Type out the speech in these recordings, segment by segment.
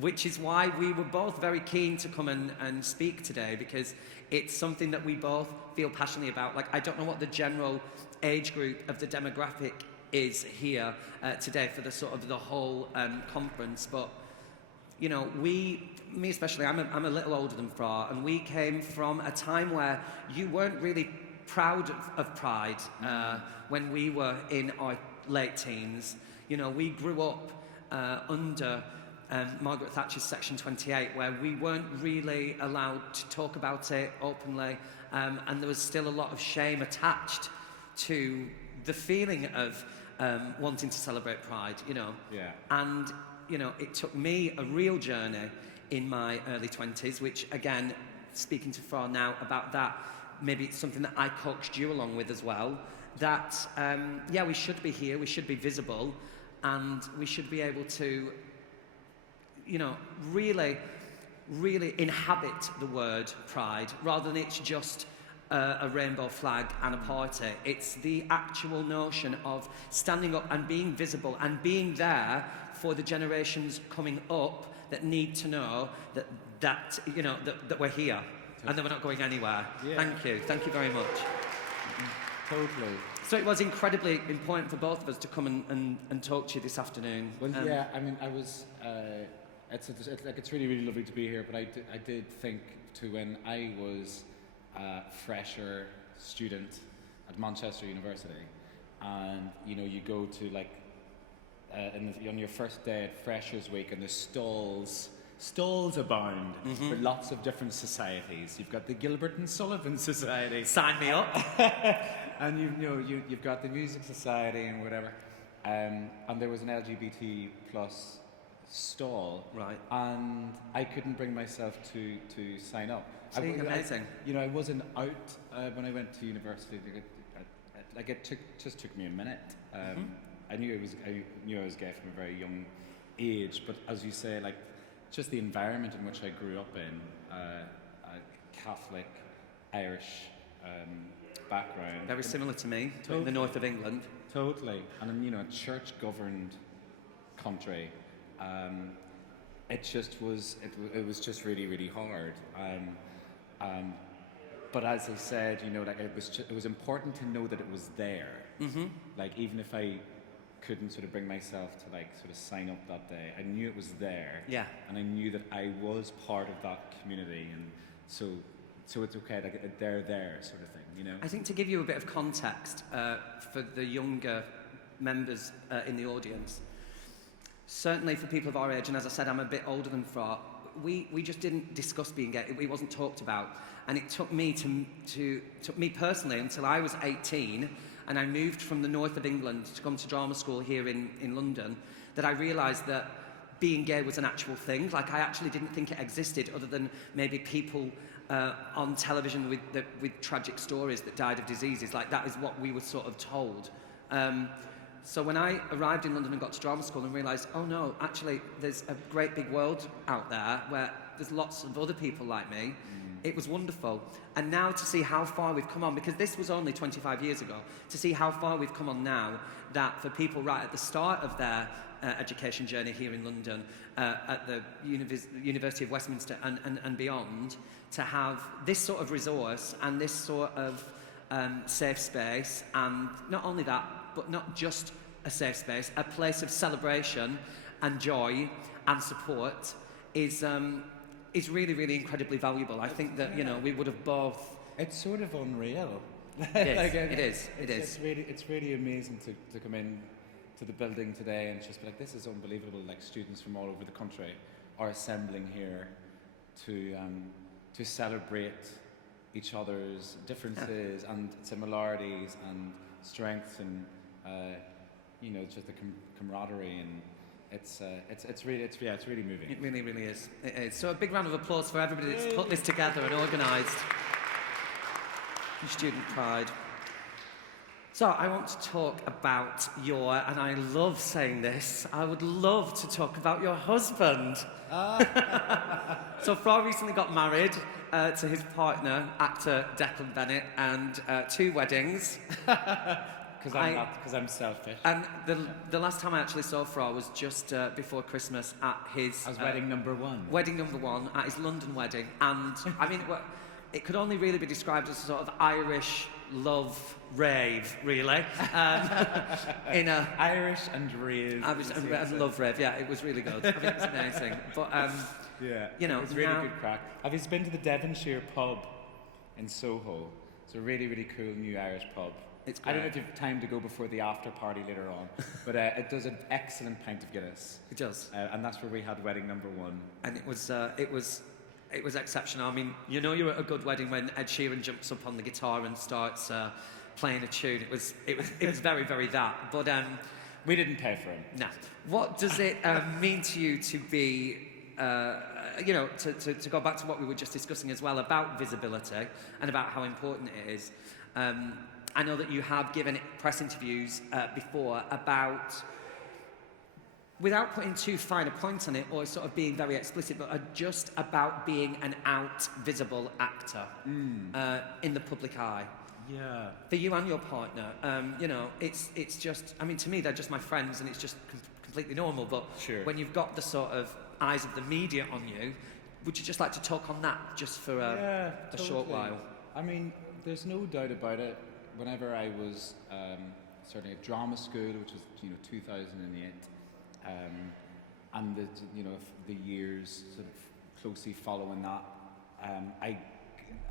which is why we were both very keen to come and speak today, because it's something that we both feel passionately about. Like, I don't know what the general age group of the demographic is here today for the sort of the whole conference, but you know, me especially, I'm a little older than Fra, and we came from a time where you weren't really proud of Pride when we were in our late teens. You know, we grew up under Margaret Thatcher's Section 28, where we weren't really allowed to talk about it openly, and there was still a lot of shame attached to the feeling of wanting to celebrate Pride, you know. Yeah. And, you know, it took me a real journey in my early 20s, which, again, speaking to Fra now about that, maybe it's something that I coaxed you along with as well, that, yeah, we should be here, we should be visible, and we should be able to, you know, really inhabit the word Pride, rather than it's just a rainbow flag and a party. It's the actual notion of standing up and being visible and being there for the generations coming up that need to know that you know, that we're here and that we're not going anywhere. Yeah. Thank you very much. Totally. So it was incredibly important for both of us to come and talk to you this afternoon. Well, yeah, I mean, I was, it's really lovely to be here, but I did think to when I was a fresher student at Manchester University, and you know, you go to like on your first day at Freshers Week, and the stalls abound for lots of different societies. You've got the Gilbert and Sullivan Society. Sign me up. And you've got the Music Society and whatever. And there was an LGBT plus stall. Right. And I couldn't bring myself to sign up. Amazing. You know, I wasn't out when I went to university. It just took me a minute. I knew I was gay from a very young age, but as you say, like, just the environment in which I grew up in, a Catholic, Irish background. Very similar to me, Totally. in the north of England. Totally. And, you know, a church-governed country, it was just really hard. But as I said, you know, like, it was important to know that it was there. Like, even if I couldn't sort of bring myself to like sort of sign up that day, I knew it was there. Yeah. And I knew that I was part of that community, and so it's okay, like, they're there sort of thing, you know. I think to give you a bit of context for the younger members in the audience, certainly for people of our age, and as I said, I'm a bit older than Fra, we just didn't discuss being gay. It wasn't talked about, and it took me took me personally until I was 18. And I moved from the north of England to come to drama school here in London, that I realised that being gay was an actual thing. Like, I actually didn't think it existed, other than maybe people on television with tragic stories that died of diseases. Like, that is what we were sort of told. So when I arrived in London and got to drama school and realised, oh no, actually there's a great big world out there where there's lots of other people like me, it was wonderful. And now to see how far we've come on, because this was only 25 years ago, to see how far we've come on now, that for people right at the start of their education journey here in London, at the University of Westminster and beyond, to have this sort of resource and this sort of safe space, and not only that, but not just a safe space, a place of celebration and joy and support is really incredibly valuable. I think that, you know, we would have both. It's sort of unreal. It is. It's really amazing to come in to the building today and just be like, this is unbelievable. Like, students from all over the country are assembling here to celebrate each other's differences and similarities and strengths, and you know, just the camaraderie, and it's really moving. It really is. It is. So a big round of applause for everybody that's put this together and organised Student Pride. So I want to talk about and I love saying this, I would love to talk about your husband. So Fra recently got married to his partner, actor Declan Bennett, and 2 weddings. Because I'm selfish. And the last time I actually saw Fra was just before Christmas at his... As wedding number one. Wedding number one, at his London wedding. And, I mean, it could only really be described as a sort of Irish love rave, really. In a... Irish and rave. And love rave, yeah, it was really good. I think it was amazing. But, yeah, you know... It was really good crack. Have you been to the Devonshire pub in Soho? It's a really, really cool new Irish pub. It's great. I don't know if you have time to go before the after party later on, but it does an excellent pint of Guinness. It does. And that's where we had wedding number one. And it was exceptional. I mean, you know you're at a good wedding when Ed Sheeran jumps up on the guitar and starts playing a tune. It was very, very that. But we didn't pay for him. No. What does it mean to you to be, you know, to go back to what we were just discussing as well about visibility and about how important it is? I know that you have given press interviews before about, without putting too fine a point on it or sort of being very explicit, but just about being an visible actor in the public eye. Yeah. For you and your partner, you know, it's just, I mean, to me, they're just my friends and it's just completely normal, but sure. When you've got the sort of eyes of the media on you, would you just like to talk on that just for a short while? I mean, there's no doubt about it. Whenever I was certainly at drama school, which was 2008, and the years sort of closely following that, I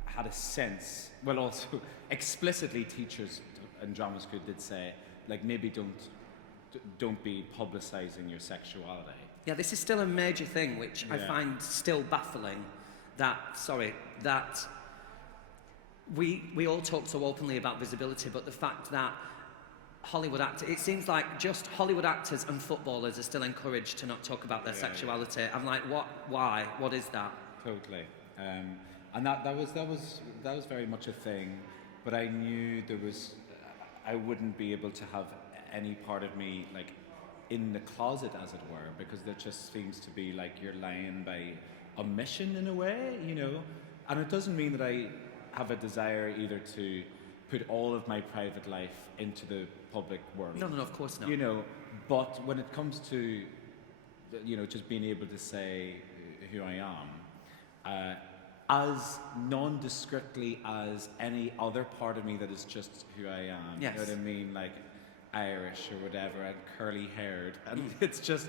had a sense. Well, also explicitly, teachers in drama school did say, like, maybe don't be publicising your sexuality. Yeah, this is still a major thing, which I find still baffling. That we all talk so openly about visibility, but the fact that Hollywood actors, it seems like just Hollywood actors and footballers are still encouraged to not talk about their sexuality. Yeah. I'm like, what? Why? What is that? Totally. And that was very much a thing, but I knew I wouldn't be able to have any part of me like in the closet, as it were, because there just seems to be like you're lying by omission in a way, you know. And it doesn't mean that I have a desire either to put all of my private life into the public world. No, of course not. You know, but when it comes to, just being able to say who I am, as nondescriptly as any other part of me that is just who I am. Yes. You know what I mean? Like Irish or whatever, and curly haired, and it's just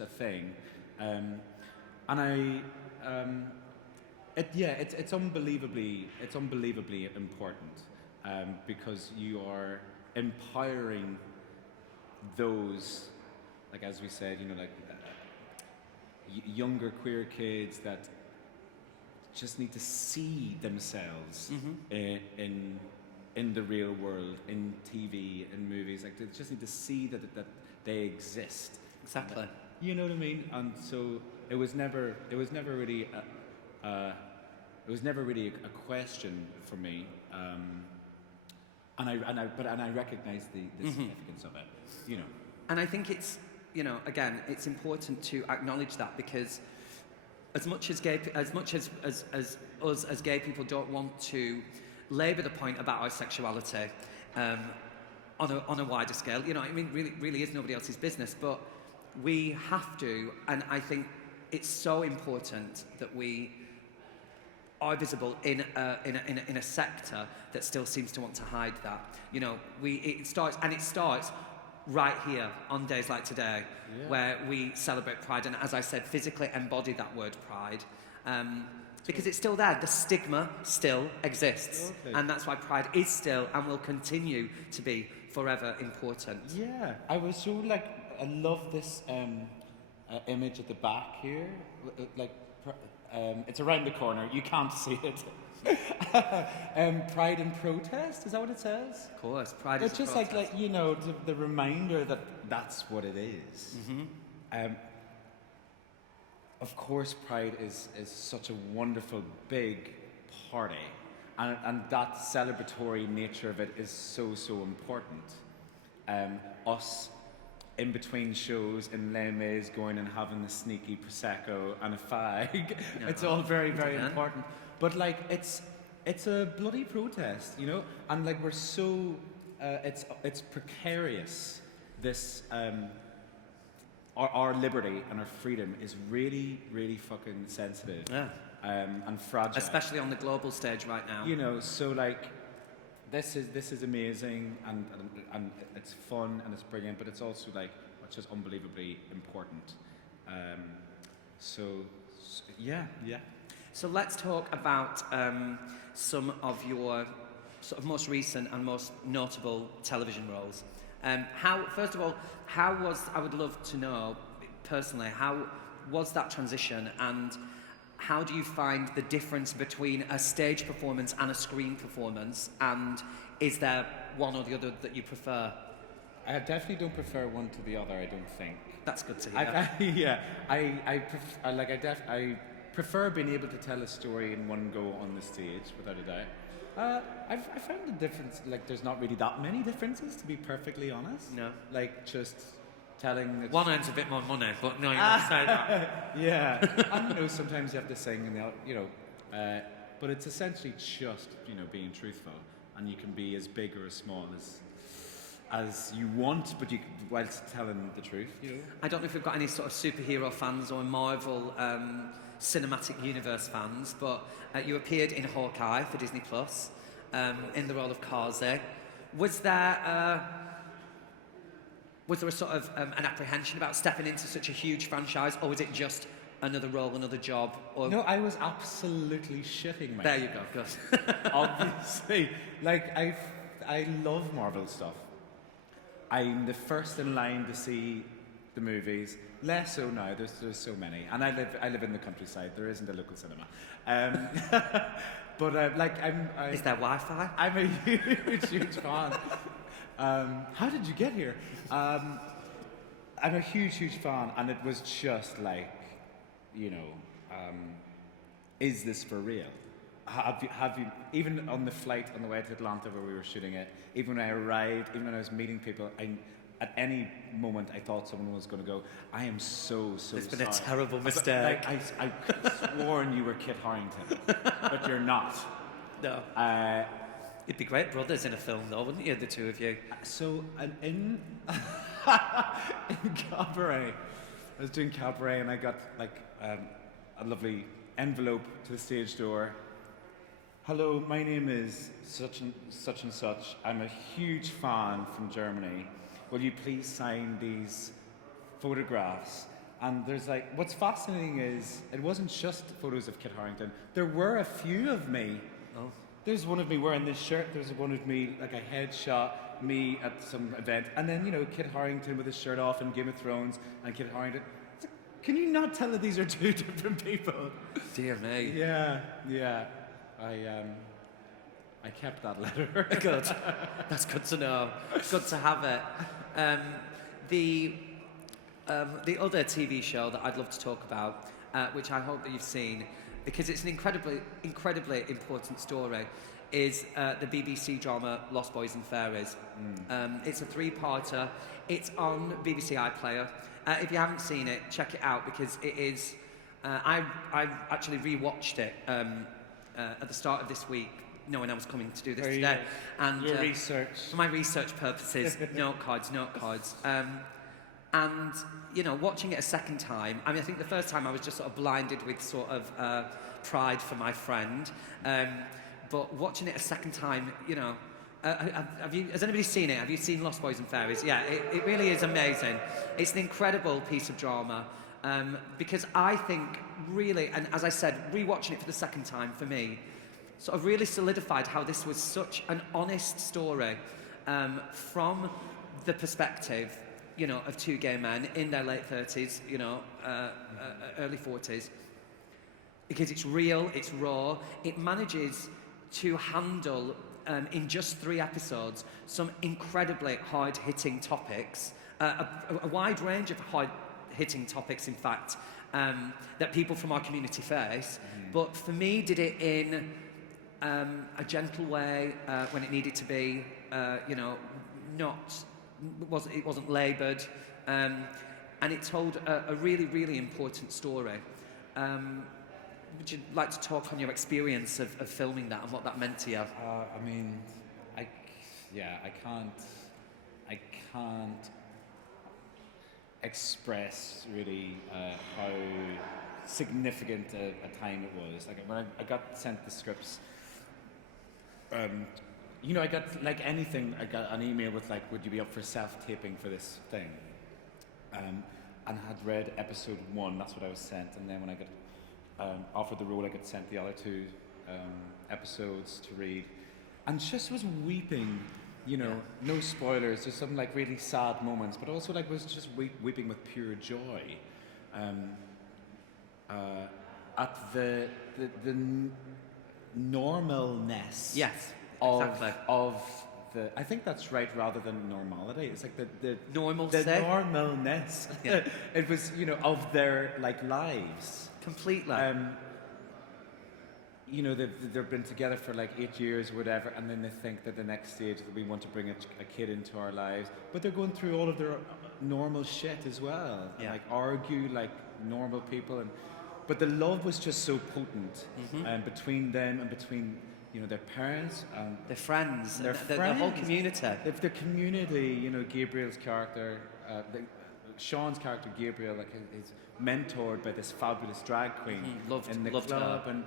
a thing, and I. It's unbelievably important because you are empowering those, like as we said, younger queer kids that just need to see themselves in the real world, in TV, in movies. Like they just need to see that they exist. Exactly. You know what I mean? And so it was never really a question for me, and I recognise the significance of it, you know. And I think it's, again, it's important to acknowledge that, because as much as us as gay people don't want to labour the point about our sexuality on a wider scale, I mean, really is nobody else's business, but we have to, and I think it's so important that we are visible in a sector that still seems to want to hide that. It starts right here on days like today, where we celebrate Pride, and as I said, physically embody that word Pride, because it's still there. The stigma still exists, and that's why Pride is still and will continue to be forever important. Yeah, I was so I love this image at the back here, it's around the corner. You can't see it. Pride and protest, is that what it says? Of course, Pride is just protest. The reminder that that's what it is. Mm-hmm. Of course, Pride is such a wonderful big party, and that celebratory nature of it is so important. Us in between shows in Les Mis going and having a sneaky Prosecco and a fag. No, it's all very, very important. But it's a bloody protest, and we're so it's precarious. This our liberty and our freedom is really, really fucking sensitive. Yeah. And fragile. Especially on the global stage right now. You know, so like, this is amazing and it's fun and it's brilliant, but it's also like, it's just unbelievably important. Yeah. So let's talk about some of your sort of most recent and most notable television roles. First of all, I would love to know, personally, how was that transition, and how do you find the difference between a stage performance and a screen performance, and is there one or the other that you prefer? I definitely don't prefer one to the other, I don't think. That's good to hear. I prefer being able to tell a story in one go on the stage, without a doubt. I found the difference, like, there's not really that many differences, to be perfectly honest. No. Like, just telling... One earns a bit more money, but no, you won't say that. Yeah. And, you know, sometimes you have to sing, and, you know, but it's essentially just, you know, being truthful, and you can be as big or as small as you want, but whilst telling the truth, you know. I don't know if we've got any sort of superhero fans or Marvel cinematic universe fans, but you appeared in Hawkeye for Disney Plus in the role of Kaze. Was there a sort of an apprehension about stepping into such a huge franchise, or was it just another role, another job? Or... No, I was absolutely shitting myself. There you go, good. Obviously. Like, I love Marvel stuff. I'm the first in line to see the movies. Less so now. There's so many, and I live in the countryside. There isn't a local cinema. But is there Wi-Fi? I'm a huge fan. How did you get here? I'm a huge fan, and it was just like, you know, is this for real? Have you, even on the flight on the way to Atlanta where we were shooting it, even when I arrived, even when I was meeting people, at any moment I thought someone was going to go, I am so sorry. It's been sorry. A terrible mistake. I could have sworn you were Kit Harington, but you're not. No. You'd be great brothers in a film though, wouldn't you, the two of you? So, in Cabaret, I was doing Cabaret and I got like a lovely envelope to the stage door. Hello, my name is such and such. I'm a huge fan from Germany. Will you please sign these photographs? And there's like, what's fascinating is, it wasn't just photos of Kit Harington. There were a few of me. Oh. There's one of me wearing this shirt. There's one of me, like a headshot, me at some event. And then, you know, Kit Harington with his shirt off in Game of Thrones, and Kit Harington. Can you not tell that these are two different people? Dear me. Yeah. I kept that letter. Good. That's good to know. Good to have it. The other TV show that I'd love to talk about, which I hope that you've seen, because it's an incredibly important story, is the BBC drama Lost Boys and Fairies. It's a three-parter. It's on BBC iPlayer. If you haven't seen it, check it out, because it is... I actually rewatched it at the start of this week, knowing I was coming to do this today. And your research. For my research purposes, note cards. And, you know, watching it a second time, I mean, I think the first time I was just sort of blinded with sort of pride for my friend. But watching it a second time, you know, has anybody seen it? Have you seen Lost Boys and Fairies? Yeah, it really is amazing. It's an incredible piece of drama. Because I think really, and as I said, rewatching it for the second time for me, sort of really solidified how this was such an honest story from the perspective, you know, of two gay men in their late 30s, you know, early 40s. Because it's real, it's raw, it manages to handle, in just 3 episodes, some incredibly hard-hitting topics, a wide range of hard-hitting topics, in fact, that people from our community face. But for me, did it in a gentle way when it needed to be, you know, it wasn't laboured, and it told a really, really important story. Would you like to talk on your experience of filming that and what that meant to you? I mean, yeah, I can't express really how significant a time it was. Like when I got sent the scripts, you know, I got like anything. I got an email with like, "Would you be up for self-taping for this thing?" And I had read episode 1. That's what I was sent. And then when I got offered the role, I got sent the other 2 episodes to read, and just was weeping. You know, no spoilers. There's some like really sad moments, but also like was just weeping with pure joy at the normalness. Yes, of, exactly. of the, I think that's right rather than normality. It's like the Normalcy. the normalness. Yeah. It was, you know, of their like lives. Completely. You know, they've been together for like 8 years or whatever, and then they think that the next stage that we want to bring a kid into our lives, but they're going through all of their normal shit as well, and Yeah. like argue like normal people, but the love was just so potent between them and between, you know, their parents and Their friends, their the whole community. the community. You know, Gabriel's character, Sean's character Gabriel, like is mentored by this fabulous drag queen in the Loved club, her. and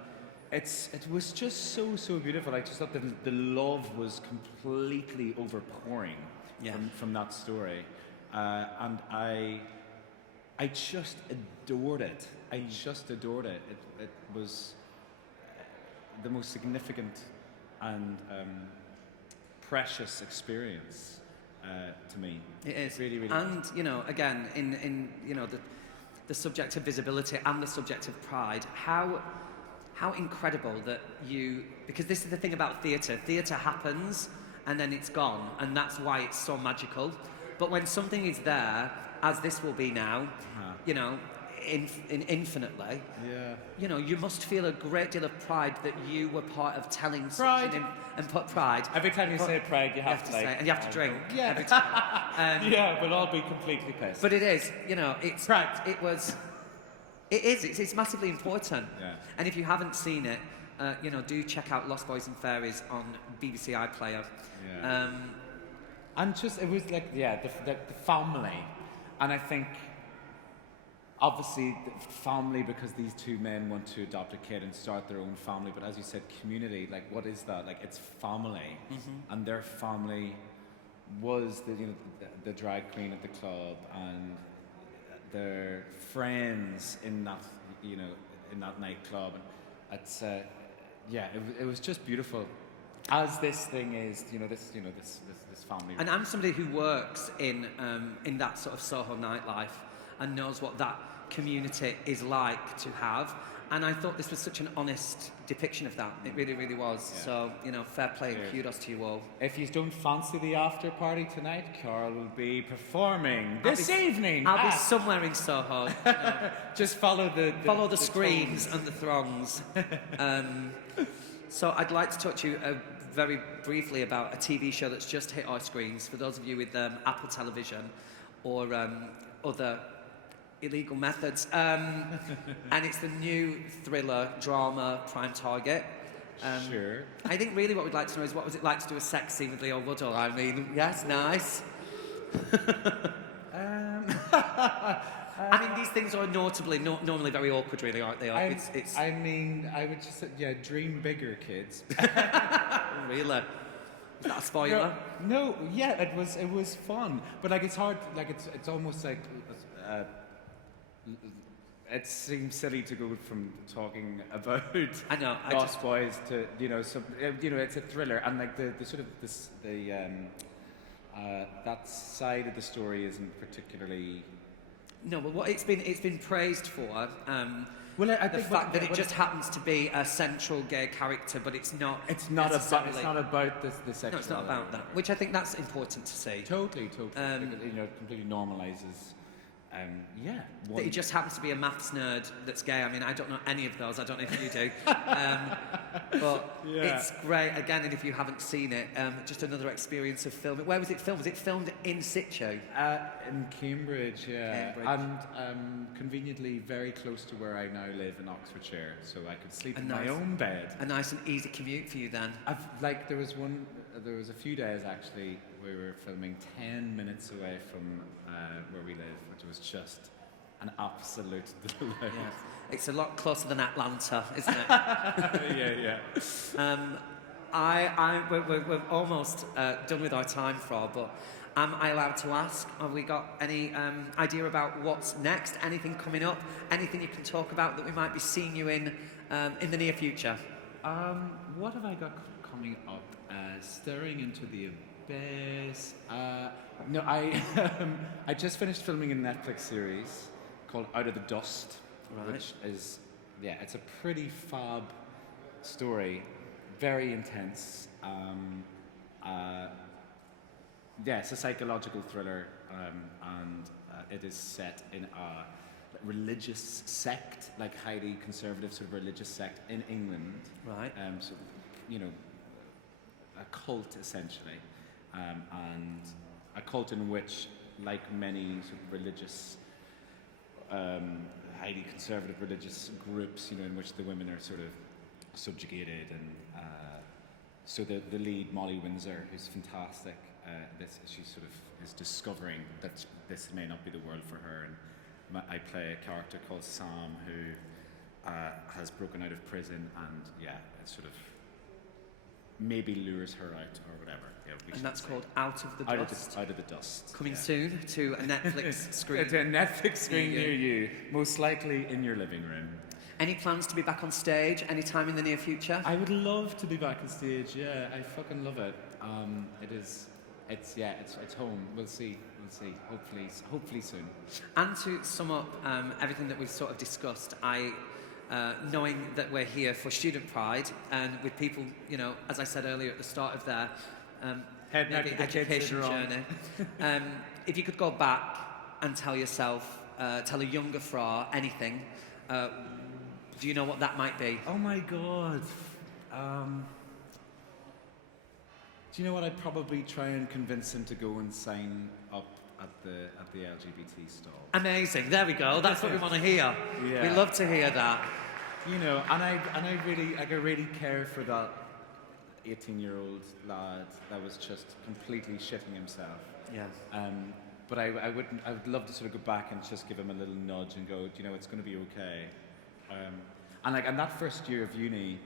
it was just so beautiful. I just thought the love was completely overpouring from that story, and I just adored it. I just adored it. It was the most significant and precious experience to me. It is. Really, really. And, you know, again, in you know, the subject of visibility and the subject of pride, how incredible that because this is the thing about theatre. Theatre happens and then it's gone, and that's why it's so magical. But when something is there, as this will be now, you know, infinitely, you know, you must feel a great deal of pride that you were part of telling Pride. and put pride. Every time you say pride, you have to like, say, and you have to drink. Yeah. Every time. Yeah, but I'll be completely pissed. But it is, you know, it's Pride. It's massively important. Yeah. And if you haven't seen it, you know, do check out Lost Boys and Fairies on BBC iPlayer. Yeah. And just, it was like, the family. And I think, obviously, the family, because these 2 men want to adopt a kid and start their own family. But as you said, community, like, what is that? Like, it's family. And their family was the drag queen at the club, and their friends in that, you know, in that nightclub. And it's, it was just beautiful. As this thing is, this family. And I'm somebody who works in that sort of Soho nightlife and knows what that community is like to have. And I thought this was such an honest depiction of that. It really, really was. Yeah. So, you know, fair play and kudos to you all. If you don't fancy the after party tonight, Carl will be performing this evening. I'll be somewhere in Soho. Just follow the screams tones. and the throngs. So I'd like to talk to you very briefly about a TV show that's just hit our screens. For those of you with Apple Television or other illegal methods. And it's the new thriller, drama, Prime Target. Sure. I think really what we'd like to know is what was it like to do a sex scene with Leo Woodall? I mean, yes, nice. I mean, these things are normally very awkward, really, aren't they? I mean, I would just say, dream bigger, kids. Really? Is that a spoiler? No, yeah, it was fun, but like it's hard, like it's almost like it seems silly to go from talking about I know, Lost Boys to it's a thriller, and like the sort of that side of the story isn't particularly. No, but what it's been praised for. Well, I the think fact that it just happens to be a central gay character, but it's not. It's not about the sexuality. No, it's not about that. Which I think that's important to see. Totally. Completely normalizes. That he just happens to be a maths nerd that's gay. I mean, I don't know any of those. I don't know if you do. But it's great. Again, and if you haven't seen it, just another experience of filming. Where was it filmed? Was it filmed in situ? In Cambridge, yeah. Cambridge. And conveniently very close to where I now live in Oxfordshire, so I could sleep in my own bed. A nice and easy commute for you then. There was one there was a few days actually we were filming 10 minutes away from where we live, which was just an absolute delight. Yeah. It's a lot closer than Atlanta, isn't it? Yeah. We're almost done with our time, Fra, but am I allowed to ask? Have we got any idea about what's next? Anything coming up? Anything you can talk about that we might be seeing you in the near future? What have I got coming up? Staring into the abyss. No, I just finished filming a Netflix series called Out of the Dust, Right. which is, it's a pretty fab story, very intense. It's a psychological thriller, and it is set in a religious sect, like highly conservative sort of religious sect in England. Right. So, a cult essentially, and a cult in which, like many sort of religious, highly conservative religious groups, in which the women are sort of subjugated, and so the lead, Molly Windsor, who's fantastic, she sort of is discovering that this may not be the world for her, and I play a character called Sam who has broken out of prison, and it sort of maybe lures her out or whatever. And that's called Out of the Dust. Out of the Dust. Coming soon to a Netflix screen. To a Netflix screen near you, most likely in your living room. Any plans to be back on stage anytime in the near future? I would love to be back on stage. Yeah, I fucking love it. It's home. We'll see. Hopefully soon. And to sum up everything that we've sort of discussed, knowing that we're here for Student Pride and with people, as I said earlier at the start of their maybe education journey, if you could go back and tell yourself, tell a younger Fra anything, do you know what that might be? Oh my God. Do you know what? I'd probably try and convince him to go and sign up at the LGBT stall. Amazing. There we go. That's what we want to hear. Yeah. We love to hear that. And I really care for that 18-year-old lad that was just completely shitting himself. Yeah. But I would love to sort of go back and just give him a little nudge and go, it's going to be okay. And that first year of uni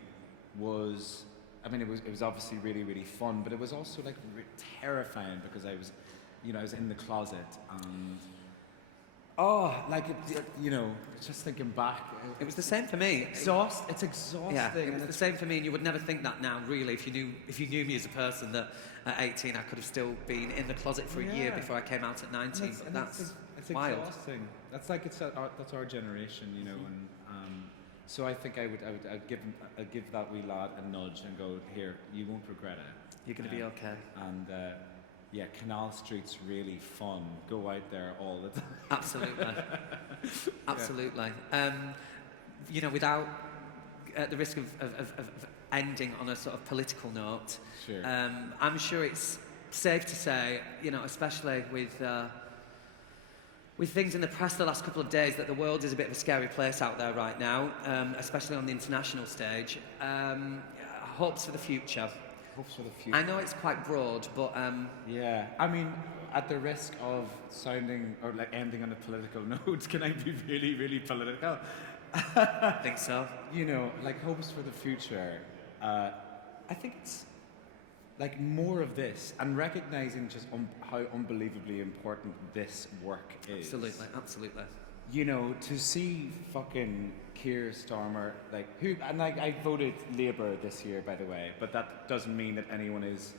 was, it was obviously really, really fun, but it was also like terrifying because I was, I was in the closet and just thinking back. It was the same for me. It's exhausting. Yeah, it was the same for me, and you would never think that now, really, if you knew me as a person, that at 18 I could have still been in the closet for a year before I came out at 19. That's it's wild. Exhausting. That's like that's our generation, and so I think I'd give that wee lad a nudge and go, here, you won't regret it. You're going to be okay. And Canal Street's really fun. Go out there all the time. Absolutely. Absolutely. Without at the risk of ending on a sort of political note, sure. I'm sure it's safe to say, especially with things in the press the last couple of days, that the world is a bit of a scary place out there right now, especially on the international stage. Hopes for the future. I know it's quite broad, but at the risk of sounding or like ending on a political note, can I be really, really political? I think so. Like hopes for the future. I think it's like more of this and recognizing just how unbelievably important this work is. Absolutely. To see fucking Keir Starmer, I voted Labour this year, by the way, but that doesn't mean that anyone is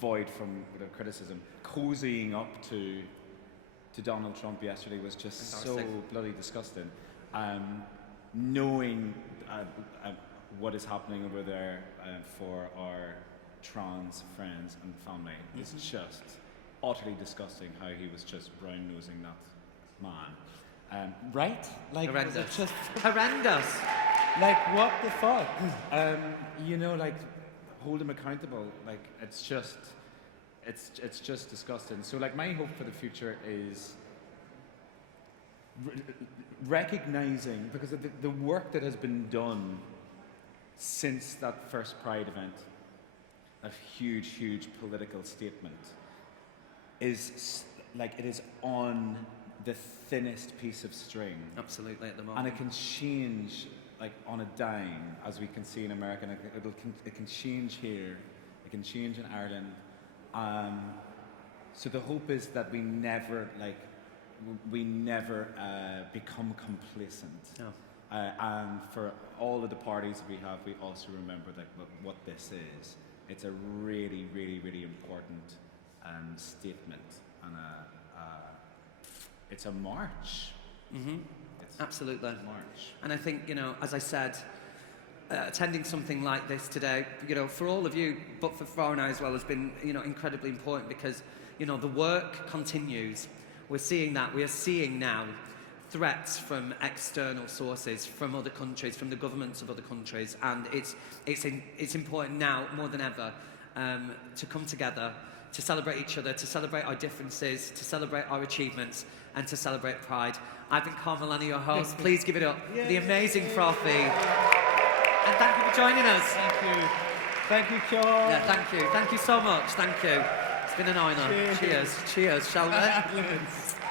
void from criticism. Cozying up to Donald Trump yesterday was just so bloody disgusting. Knowing what is happening over there for our trans friends and family is just utterly disgusting. How he was just brown-nosing that man, right? Like horrendous. It's just horrendous. Like what the fuck? Like hold him accountable. Like it's just disgusting. So like my hope for the future is recognizing, because of the work that has been done since that first Pride event, a huge, huge political statement is like it is on the thinnest piece of string. Absolutely, at the moment. And it can change like on a dime, as we can see in America. And it can change here. It can change in Ireland. So the hope is that we never become complacent. No. And for all of the parties that we have, we also remember like what this is. It's a really, really, really important statement, and it's a march. Mm-hmm. It's Absolutely. a march. And I think, as I said, attending something like this today, for all of you, but for Fra and I as well, has been, incredibly important because, the work continues. We're seeing that. We are seeing now threats from external sources, from other countries, from the governments of other countries, and it's important now more than ever to come together, to celebrate each other, to celebrate our differences, to celebrate our achievements, and to celebrate pride. I've been Carl Mullaney, your host. Please give it up for the amazing Fra Fee. And thank you for joining us. Thank you. Thank you, Carl. Yeah, thank you. Thank you so much. Thank you. It's been an honour. Cheers. Cheers, shall we?